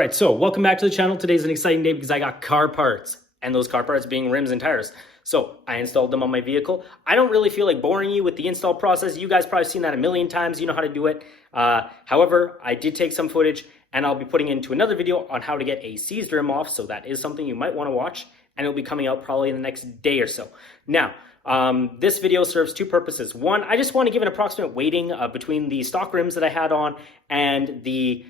right, so welcome back to the channel. Today's an exciting day because I got car parts, and those car parts being rims and tires. So I installed them on my vehicle. I don't really feel like boring you with the install process. You guys probably seen that a million times. You know how to do it. However, I did take some footage, and I'll be putting into another video on how to get a seized rim off. So that is something you might want to watch, and it'll be coming out probably in the next day or so. Now, this video serves two purposes. One, I just want to give an approximate weighting between the stock rims that I had on and the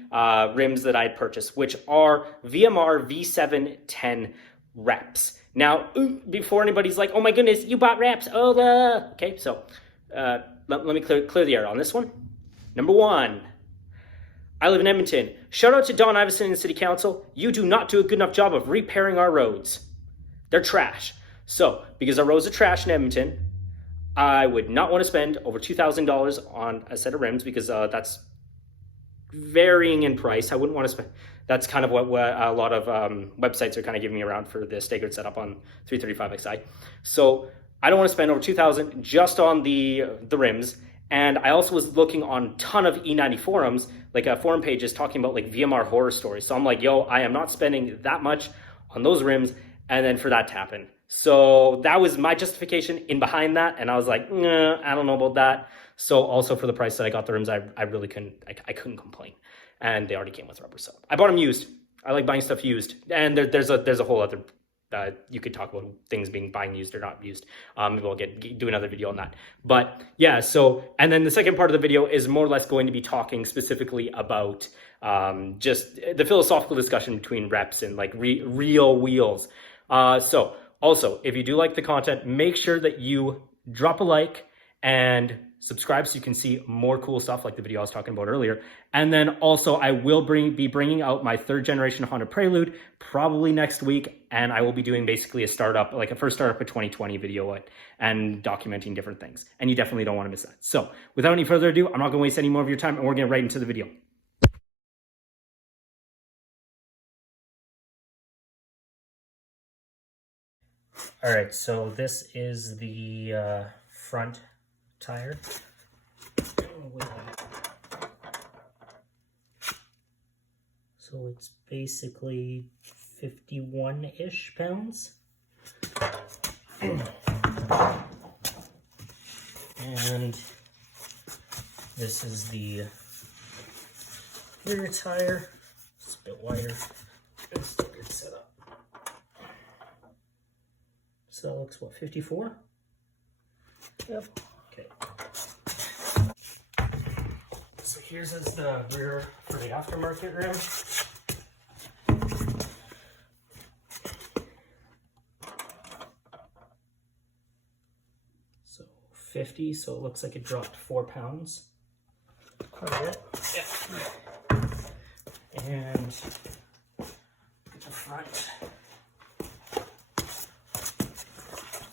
rims that I purchased, which are VMR V710 reps. Now, before anybody's like, oh my goodness, you bought reps. Oh, okay, so let me clear the air on this one. Number one, I live in Edmonton. Shout out to Don Iveson and the City Council. You do not do a good enough job of repairing our roads. They're trash. So, because our roads are trash in Edmonton, I would not want to spend over $2,000 on a set of rims because that's varying in price. I wouldn't want to spend. That's kind of what a lot of websites are kind of giving me around for the staggered setup on 335xi. So I don't want to spend over $2,000 just on the rims. And I also was looking on a ton of E90 forums, like forum pages talking about like VMR horror stories. So I'm like, yo, I am not spending that much on those rims, and then for that to happen. So that was my justification in behind that, and I was like, nah, I don't know about that. So also for the price that I got the rims, I really couldn't complain, and they already came with rubber. So I bought them used. I like buying stuff used, and there's a whole other you could talk about things being buying used or not used. Maybe we'll do another video on that. But yeah, so and then the second part of the video is more or less going to be talking specifically about just the philosophical discussion between reps and like real wheels. So also, if you do like the content, make sure that you drop a like and subscribe so you can see more cool stuff like the video I was talking about earlier. And then also I will be bringing out my 3rd generation Honda Prelude probably next week. And I will be doing basically a startup, like a first startup of 2020 video and documenting different things. And you definitely don't want to miss that. So without any further ado, I'm not going to waste any more of your time, and we're getting right into the video. All right, so this is the front tire. So it's basically 51-ish pounds. And this is the rear tire. It's a bit wider. It's still good setup. So that looks, what, 54? Yep. Okay. So here's the rear for the aftermarket rim. So 50, so it looks like it dropped 4 pounds. Quite a bit. Yeah. And at the front.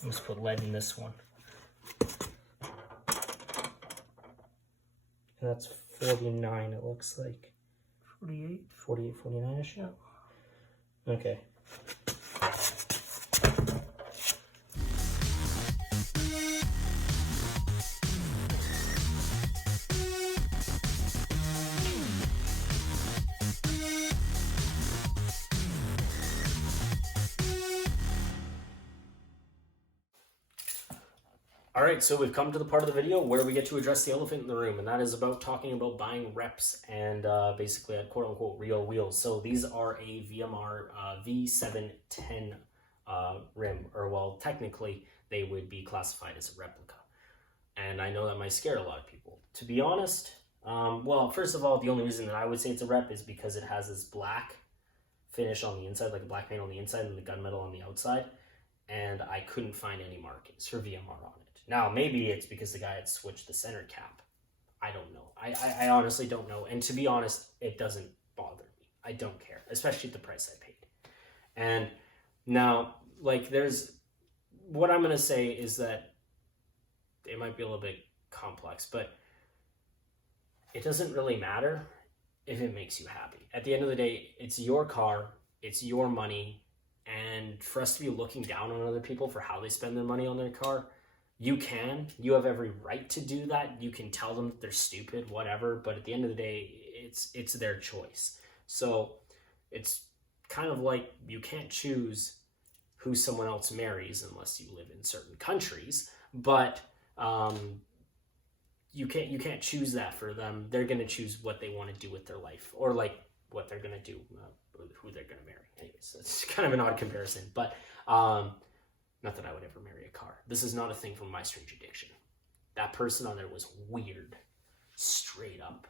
Let's put lead in this one. And that's 49, it looks like. 48? 48, 49-ish? Yeah. Okay. All right, so we've come to the part of the video where we get to address the elephant in the room, and that is about talking about buying reps and basically a quote-unquote real wheels. So these are a VMR V710 rim, or well, technically they would be classified as a replica. And I know that might scare a lot of people. To be honest, well, first of all, the only reason that I would say it's a rep is because it has this black finish on the inside, like a black paint on the inside and the gunmetal on the outside. And I couldn't find any markings for VMR on it. Now, maybe it's because the guy had switched the center cap. I don't know. I honestly don't know. And to be honest, it doesn't bother me. I don't care, especially at the price I paid. And now, like, what I'm going to say is that it might be a little bit complex, but it doesn't really matter if it makes you happy. At the end of the day, it's your car, it's your money, and for us to be looking down on other people for how they spend their money on their car, you have every right to do that. You can tell them that they're stupid, whatever, but at the end of the day, it's their choice. So it's kind of like you can't choose who someone else marries unless you live in certain countries, but you can't choose that for them. They're going to choose what they want to do with their life, or like what they're going to do, who they're going to marry. Anyways, it's kind of an odd comparison, but not that I would ever marry a car. This is not a thing from My Strange Addiction. That person on there was weird, straight up.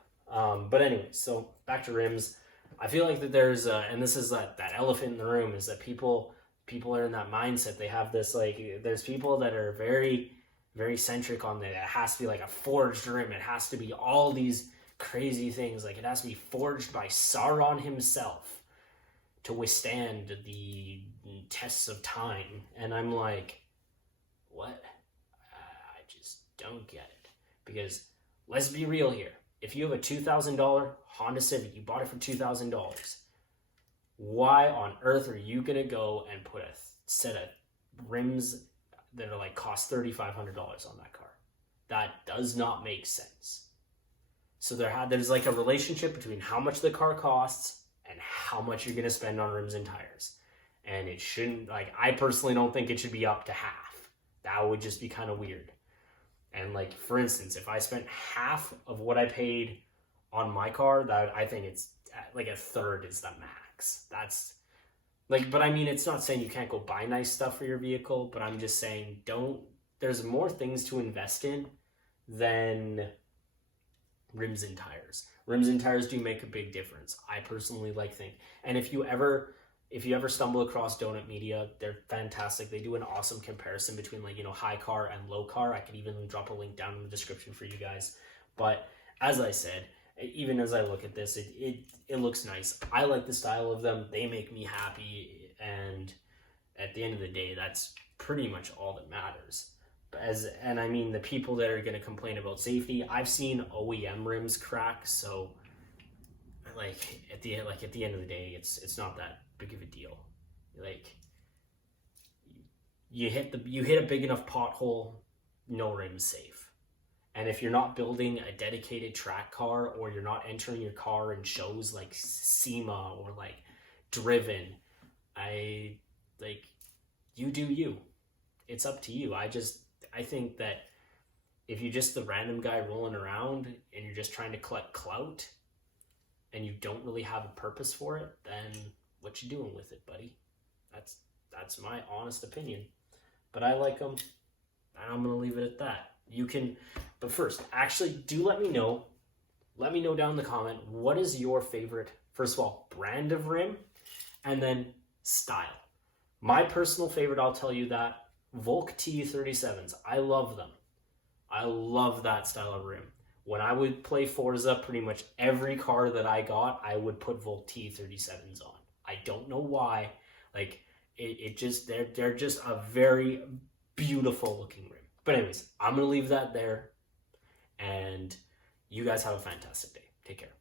But anyway, so back to rims. I feel like that there's and this is that elephant in the room, is that people are in that mindset. They have this, like, there's people that are very, very centric on that. It has to be like a forged rim. It has to be all these crazy things. Like, it has to be forged by Sauron himself to withstand the tests of time. And I'm like, what? I just don't get it. Because let's be real here. If you have a $2,000 Honda Civic, you bought it for $2,000, why on earth are you going to go and put a set of rims that are like cost $3,500 on that car? That does not make sense. So there's like a relationship between how much the car costs and how much you're going to spend on rims and tires. And it shouldn't, like, I personally don't think it should be up to half. That would just be kind of weird. And like, for instance, if I spent half of what I paid on my car, that I think it's like a third is the max. That's like, but I mean, it's not saying you can't go buy nice stuff for your vehicle, but I'm just saying there's more things to invest in than rims and tires. Rims and tires do make a big difference. I personally think, and if you ever stumble across Donut Media, they're fantastic. They do an awesome comparison between, like, high car and low car. I could even drop a link down in the description for you guys. But as I said, even as I look at this, it looks nice. I like the style of them. They make me happy. And at the end of the day, that's pretty much all that matters. And I mean, the people that are going to complain about safety, I've seen OEM rims crack. So like at the end of the day, it's not that big of a deal. Like, you hit a big enough pothole, no rim's safe. And if you're not building a dedicated track car, or you're not entering your car in shows like SEMA or like Driven, you do you. It's up to you. I think that if you're just the random guy rolling around and you're just trying to collect clout and you don't really have a purpose for it, then what you doing with it, buddy? That's my honest opinion. But I like them, and I'm gonna leave it at that. But first, actually, do let me know down in the comment, what is your favorite, first of all, brand of rim, and then style. My personal favorite, I'll tell you that, Volk T37s. I love them. I love that style of rim. When I would play Forza, pretty much every car that I got, I would put Volk T37s on. I don't know why. Like, they're just a very beautiful looking rim. But anyways, I'm going to leave that there. And you guys have a fantastic day. Take care.